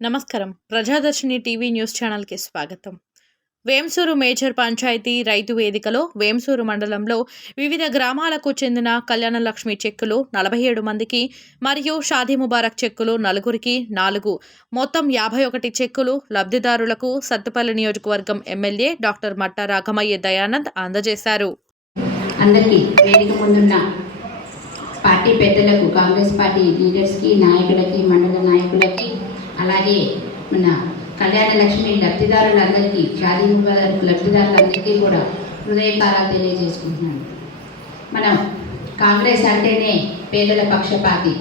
నమస్కారం. ప్రజాదర్శిని TV news ఛానల్కి స్వాగతం. వేంసూరు మేజర్ పంచాయతీ రైతు వేదికలో వేంసూరు మండలంలో వివిధ గ్రామాలకు చెందిన కళ్యాణలక్ష్మి చెక్కులు నలభై ఏడు మందికి మరియు షాదీ ముబారక్ చెక్కులు నలుగురికి నాలుగు. మొత్తం యాభై ఒకటి చెక్కులు లబ్ధిదారులకు సత్తుపల్లి నియోజకవర్గం ఎమ్మెల్యే డాక్టర్ మట్టా రాఘమయ్య దయానంద్ అందజేశారు. అందరికీ వేదిక ముందున్న పార్టీ పెద్దలకు కాంగ్రెస్ పార్టీ లీడర్స్కి నాయకులకి మండల నాయకులకి అలాగే మన కళ్యాణ లక్ష్మి లబ్ధిదారులందరికీ షాదీ లబ్ధిదారులందరికీ కూడా హృదయపారాలు తెలియజేసుకుంటున్నాను. మనం కాంగ్రెస్ అంటేనే పేదల పక్షపాతి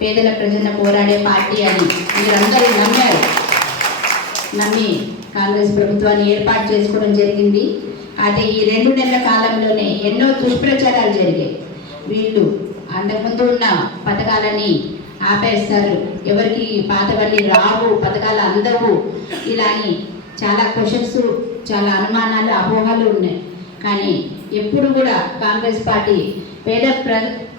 పేదల ప్రజల పోరాడే పార్టీ అని మీరందరూ నమ్మారు. నమ్మి కాంగ్రెస్ ప్రభుత్వాన్ని ఏర్పాటు చేసుకోవడం జరిగింది. అయితే ఈ రెండు నెలల కాలంలోనే ఎన్నో దుష్ప్రచారాలు జరిగాయి. వీళ్ళు అంతకుముందు ఉన్న పథకాలని ఆపేస్తారు ఎవరికి పాతవన్నీ రావు పథకాలు అందవు. ఇలా అని చాలా క్వశ్చన్స్ చాలా అనుమానాలు అపోహలు ఉన్నాయి. కానీ ఎప్పుడు కూడా కాంగ్రెస్ పార్టీ పేద ప్ర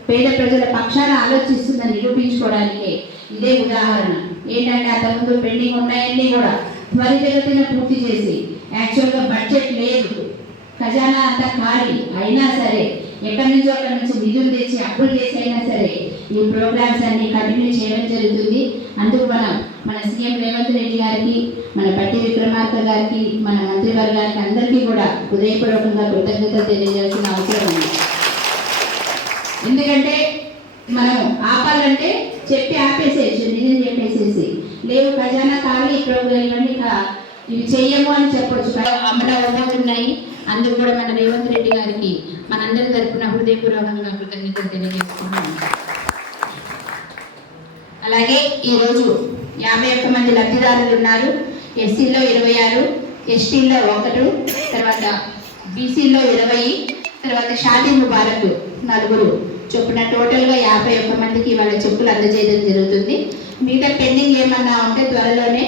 పేద ప్రజల పక్షాన ఆలోచిస్తుందని నిరూపించుకోవడానికి ఇదే ఉదాహరణ. ఏంటంటే అంతకుముందు పెండింగ్ ఉన్నాయన్నీ కూడా త్వరితగతిన పూర్తి చేసి యాక్చువల్గా బడ్జెట్ లేదు. ఖజానా అంతా ఖాళీ. అయినా సరే ఎక్కడి నుంచో అక్కడి నుంచి నిధులు తెచ్చి అప్పులు చేసి అయినా సరే ఈ ప్రోగ్రామ్స్ అన్ని కంటిన్యూ చేయడం జరుగుతుంది. అందుకు మనం మన సీఎం రేవంత్ రెడ్డి గారికి మన పట్టి విక్రమార్క గారికి మన మంత్రివర్గానికి అందరికీ కూడా హృదయపూర్వకంగా కృతజ్ఞత తెలియజేయాల్సిన అవసరం ఉంది. ఎందుకంటే మనం ఆపాలంటే చెప్పి ఆపేసేయచ్చు నిజం చెప్పేసేసి. లేవు ఖజానా ఖాళీ ప్రోగ్రాం ఇవన్నీ ఇవి చెయ్యము అని చెప్పొచ్చు. అమ్మడా ఉన్నాయి. అందుకు కూడా మన రేవంత్ రెడ్డి గారికి మనందరి తరఫున హృదయపూర్వకంగా కృతజ్ఞతలు తెలియజేసుకున్నాం అలాగే ఈరోజు యాభై ఒక్క మంది లబ్ధిదారులు ఉన్నారు. ఎస్సీలో ఇరవై ఆరు ఎస్టీలో ఒకరు తర్వాత బీసీలో ఇరవై తర్వాత షాదీ ముబారక్ నలుగురు. చొప్పున టోటల్గా యాభై ఒక్క మందికి వాళ్ళ చెప్పులు అందజేయడం జరుగుతుంది. మిగతా పెండింగ్ ఏమన్నా ఉంటే త్వరలోనే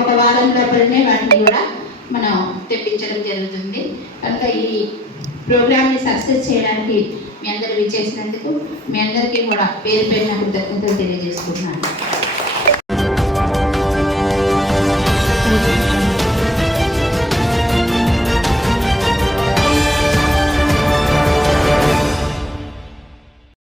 ఒక వారం లోపలనే వాటిని కూడా మనం తెప్పించడం జరుగుతుంది. కనుక ఈ ప్రోగ్రామ్ని సక్సెస్ చేయడానికి మీ చేసినందుకు మీ అందరికీ కూడా పేరు పేరున కృతజ్ఞతలు తెలియజేసుకుంటున్నాను.